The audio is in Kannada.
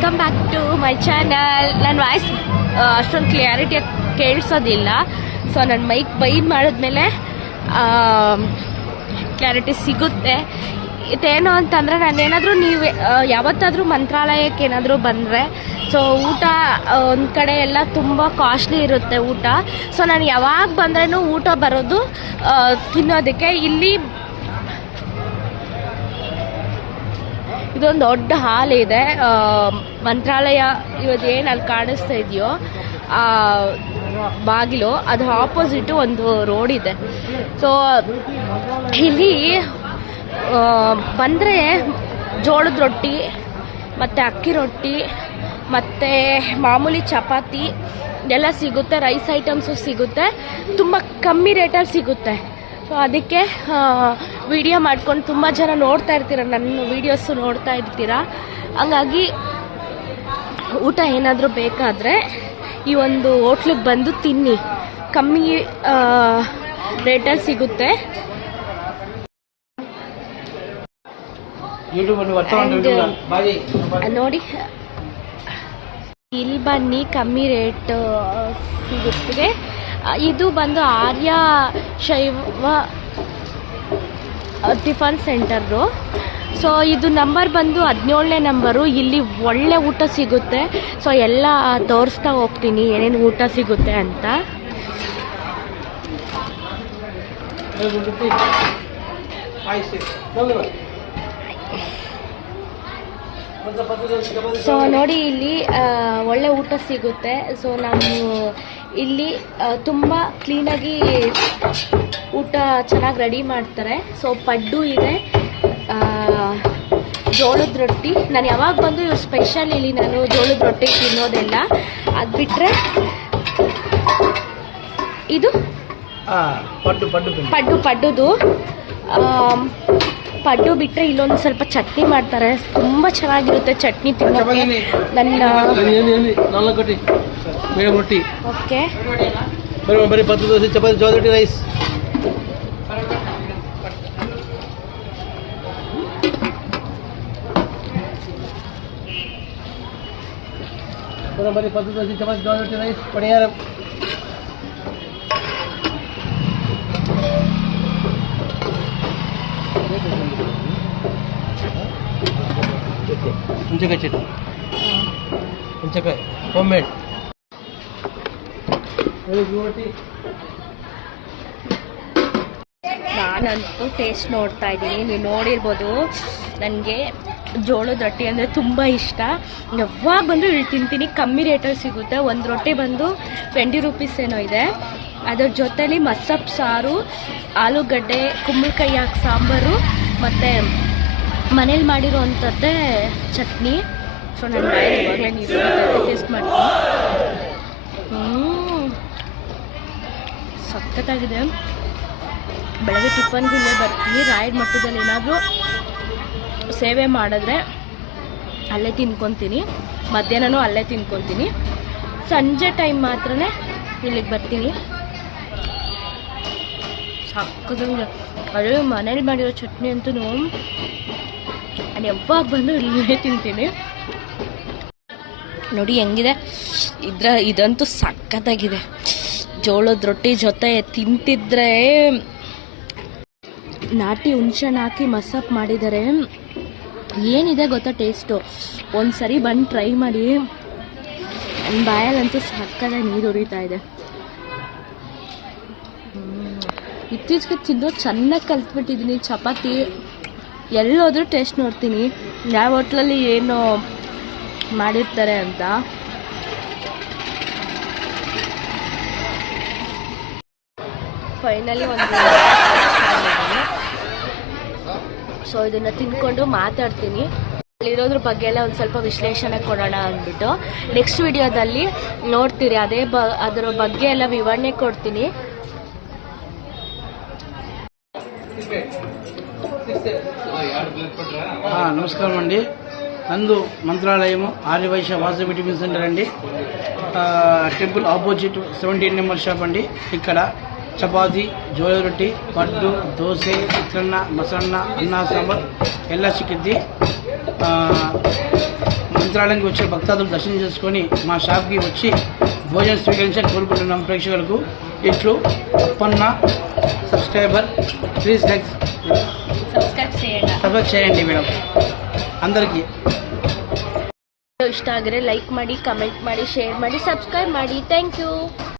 Welcome back to my channel. ನನ್ನ ವಾಯ್ಸ್ ಅಷ್ಟೊಂದು ಕ್ಲಿಯಾರಿಟಿಯಾಗಿ ಕೇಳಿಸೋದಿಲ್ಲ. ಸೊ ನನ್ನ ಮೈಕ್ ಬೈ ಮಾಡಿದ್ಮೇಲೆ ಕ್ಲಾರಿಟಿ ಸಿಗುತ್ತೆ. ಇದೇನು ಅಂತಂದರೆ ನಾನೇನಾದರೂ ನೀವು ಯಾವತ್ತಾದರೂ ಮಂತ್ರಾಲಯಕ್ಕೆ ಏನಾದರೂ ಬಂದರೆ ಸೊ ಊಟ ಒಂದು ಕಡೆ ಎಲ್ಲ ತುಂಬ ಕಾಸ್ಟ್ಲಿ ಇರುತ್ತೆ ಊಟ. ಸೊ ನಾನು ಯಾವಾಗ ಬಂದ್ರೂ ಊಟ ಬರೋದು ತಿನ್ನೋದಕ್ಕೆ. ಇಲ್ಲಿ ಇದೊಂದು ದೊಡ್ಡ ಹಾಲ್ ಇದೆ. ಮಂತ್ರಾಲಯ ಇವತ್ತೇನು ಅಲ್ಲಿ ಕಾಣಿಸ್ತಾ ಇದೆಯೋ ಆ ಬಾಗಿಲು ಅದು ಆಪೋಸಿಟು ಒಂದು ರೋಡ್ ಇದೆ. ಸೊ ಇಲ್ಲಿ ಬಂದರೆ ಜೋಳದ ರೊಟ್ಟಿ ಮತ್ತು ಅಕ್ಕಿ ರೊಟ್ಟಿ ಮತ್ತು ಮಾಮೂಲಿ ಚಪಾತಿ ಎಲ್ಲ ಸಿಗುತ್ತೆ. ರೈಸ್ ಐಟಮ್ಸು ಸಿಗುತ್ತೆ, ತುಂಬ ಕಮ್ಮಿ ರೇಟಲ್ಲಿ ಸಿಗುತ್ತೆ. ಸೊ ಅದಕ್ಕೆ ವಿಡಿಯೋ ಮಾಡ್ಕೊಂಡು ತುಂಬ ಜನ ನೋಡ್ತಾ ಇರ್ತೀರ, ನನ್ನ ವೀಡಿಯೋಸು ನೋಡ್ತಾ ಇರ್ತೀರ. ಹಂಗಾಗಿ ಊಟ ಏನಾದರೂ ಬೇಕಾದರೆ ಈ ಒಂದು ಹೋಟ್ಲಿಗೆ ಬಂದು ತಿನ್ನಿ, ಕಮ್ಮಿ ರೇಟಲ್ಲಿ ಸಿಗುತ್ತೆ. ನೋಡಿ ಇಲ್ಲಿ ಬನ್ನಿ, ಕಮ್ಮಿ ರೇಟ್ ಸಿಗುತ್ತೆ. ಇದು ಬಂದು ಆರ್ಯ ಶೈವ ಟಿಫನ್ ಸೆಂಟರು. ಸೊ ಇದು ನಂಬರ್ ಬಂದು 17ನೇ ನಂಬರು. ಇಲ್ಲಿ ಒಳ್ಳೆ ಊಟ ಸಿಗುತ್ತೆ. ಸೊ ಎಲ್ಲ ತೋರಿಸ್ತಾ ಹೋಗ್ತೀನಿ ಏನೇನು ಊಟ ಸಿಗುತ್ತೆ ಅಂತ. ಸೊ ನೋಡಿ ಇಲ್ಲಿ ಒಳ್ಳೆ ಊಟ ಸಿಗುತ್ತೆ. ಸೊ ನಾವು ಇಲ್ಲಿ ತುಂಬ ಕ್ಲೀನಾಗಿ ಊಟ ಚೆನ್ನಾಗಿ ರೆಡಿ ಮಾಡ್ತಾರೆ. ಸೊ ಪಡ್ಡು ಇದೆ, ಜೋಳದ ರೊಟ್ಟಿ. ನಾನು ಯಾವಾಗ ಬಂದು ಇವ್ರು ಸ್ಪೆಷಲ್ ಇಲ್ಲಿ ನಾನು ಜೋಳದ ರೊಟ್ಟಿ ತಿನ್ನೋದೆಲ್ಲ. ಅದು ಬಿಟ್ಟರೆ ಇದು ಪಡ್ಡುದು ಪಡ್ಡು ಬಿಟ್ಟರೆ ಇಲ್ಲೊಂದು ಸ್ವಲ್ಪ ಚಟ್ನಿ ಮಾಡ್ತಾರೆ, ತುಂಬ ಚೆನ್ನಾಗಿರುತ್ತೆ ಚಟ್ನಿ ತಿನ್ನೋಕ್ಕೆ. ನನ್ನ ಓಕೆ ಬರೀ ಪದ್ದು ದೋಸೆ, ಚಪಾತಿ, ಜೋಳದ ರೊಟ್ಟಿ, ರೈಸ್. ಬರೀ ಪದ್ದು ದೋಸೆ, ಚಪಾತಿ, ಜೋಳದ ರೊಟ್ಟಿ, ರೈಸ್, ಪಡಿಯಾರ. ಹುಂಚೆಕಾಯಿ ಚಟ್ನಿ, ಹುಂಚೆಕಾಯಿ ಹೋಮ್ ಮೇಡ್. ನಾನಂತೂ ಟೇಸ್ಟ್ ನೋಡ್ತಾ ಇದ್ದೀನಿ, ನೀವು ನೋಡಿರ್ಬೋದು. ನನಗೆ ಜೋಳದ ರೊಟ್ಟಿ ಅಂದರೆ ತುಂಬ ಇಷ್ಟ. ಯಾವಾಗ ಬಂದು ಇಲ್ಲಿ ತಿಂತೀನಿ, ಕಮ್ಮಿ ರೇಟಲ್ಲಿ ಸಿಗುತ್ತೆ. ಒಂದು ರೊಟ್ಟಿ ಬಂದು 20 ರೂಪೀಸ್ ಏನೋ ಇದೆ. ಅದ್ರ ಜೊತೆಲಿ ಮಸಪ್ ಸಾರು, ಆಲೂಗಡ್ಡೆ, ಕುಂಬಳಕಾಯಿ ಹಾಕಿ ಸಾಂಬಾರು ಮತ್ತು ಮನೇಲಿ ಮಾಡಿರೋ ಅಂಥದ್ದೇ ಚಟ್ನಿ. ಸೊ ನಾನು ಇವಾಗಲೇ ನೀವು ಟೇಸ್ಟ್ ಮಾಡ್ತೀನಿ. ಸಖತ್ತಾಗಿದೆ. ಬೆಳಗ್ಗೆ ಟಿಫನ್ಗೆ ಇಲ್ಲೇ ಬರ್ತೀನಿ. ರಾಯಡ್ ಮಟ್ಟದಲ್ಲಿ ಏನಾದರೂ ಸೇವೆ ಮಾಡಿದ್ರೆ ಅಲ್ಲೇ ತಿನ್ಕೊತೀನಿ, ಮಧ್ಯಾಹ್ನನೂ ಅಲ್ಲೇ ತಿನ್ಕೊತೀನಿ. ಸಂಜೆ ಟೈಮ್ ಮಾತ್ರ ಇಲ್ಲಿಗೆ ಬರ್ತೀನಿ. ಸಖತ್ತಾಗಿದೆ. ಅದೇ ಮನೇಲಿ ಮಾಡಿರೋ ಚಟ್ನಿ ಅಂತೂ ನಾನು ಯಾವಾಗ ಬಂದು ಇಲ್ಲೇ ತಿಂತೀನಿ. ನೋಡಿ ಹೆಂಗಿದೆ ಇದಂತೂ ಸಖತ್ತಾಗಿದೆ. ಜೋಳದ ರೊಟ್ಟಿ ಜೊತೆ ತಿಂತಿದ್ರೆ ನಾಟಿ ಹುಣ್ಸೆಹಣ್ಣು ಹಾಕಿ ಮಸಪ್ ಮಾಡಿದ್ದಾರೆ. ಏನಿದೆ ಗೊತ್ತಾ ಟೇಸ್ಟು, ಒಂದು ಸರಿ ಬಂದು ಟ್ರೈ ಮಾಡಿ. ನನ್ನ ಬಾಯಲ್ಲಂತೂ ಸಕ್ಕತ್ತಾಗಿ ನೀರು ಉರಿತಾ ಇದೆ. ಇತ್ತೀಚೆಗೆ ತಿಂದು ಚೆನ್ನಾಗಿ ಕಲ್ತ್ಬಿಟ್ಟಿದ್ದೀನಿ. ಚಪಾತಿ ಎಲ್ಲೋದ್ರೂ ಟೇಸ್ಟ್ ನೋಡ್ತೀನಿ, ಯಾವ ಹೋಟ್ಲಲ್ಲಿ ಏನು ಮಾಡಿರ್ತಾರೆ ಅಂತ. ಫೈನಲಿ ಒಂದು ಸೊ ಇದನ್ನು ತಿನ್ಕೊಂಡು ಮಾತಾಡ್ತೀನಿ. ಅಲ್ಲಿರೋದ್ರ ಬಗ್ಗೆ ಎಲ್ಲ ಒಂದು ಸ್ವಲ್ಪ ವಿಶ್ಲೇಷಣೆ ಕೊಡೋಣ ಅಂದ್ಬಿಟ್ಟು ನೆಕ್ಸ್ಟ್ ವಿಡಿಯೋದಲ್ಲಿ ನೋಡ್ತೀರಿ. ಅದರ ಬಗ್ಗೆ ಎಲ್ಲ ವಿವರಣೆ ಕೊಡ್ತೀನಿ. నమస్కారం అండి. నందు మంత్రాలయము ఆర్యవైశ్య వాసవి టిఫిన్ సెంటర్ అండి. టెంపుల్ ఆపోజిట్ 17 నెంబర్ షాప్ అండి. ఇక్కడ ಚಪಾತಿ, ಜೋಳದ ರೊಟ್ಟಿ, ಪಡ್ಡು, ದೋಸೆ, ಚಿತ್ರಾನ್ನ, ಮೊಸರನ್ನ, ಅನ್ನ ಸಾಂಬಾರು ಎಲ್ಲ ಸಿಕ್ಕಿದ್ದಿ. మంత్రాలయానికి వచ్చే భక్తాదులు దర్శనం చేసుకొని మా షాప్కి వచ్చి భోజనం స్వీకరించాలని కోరుకుంటున్నాం. ప్రేక్షకులకు ఇట్లు Appanna subscriber please like subscribe చేయండి మేడం. అందరికీ ಇಷ್ಟ ಆಗಿದ್ರೆ ಲೈಕ್ ಮಾಡಿ, ಕಮೆಂಟ್ ಮಾಡಿ, ಶೇರ್ ಮಾಡಿ, ಸಬ್ಸ್ಕ್ರೈಬ್ ಮಾಡಿ. Thank you.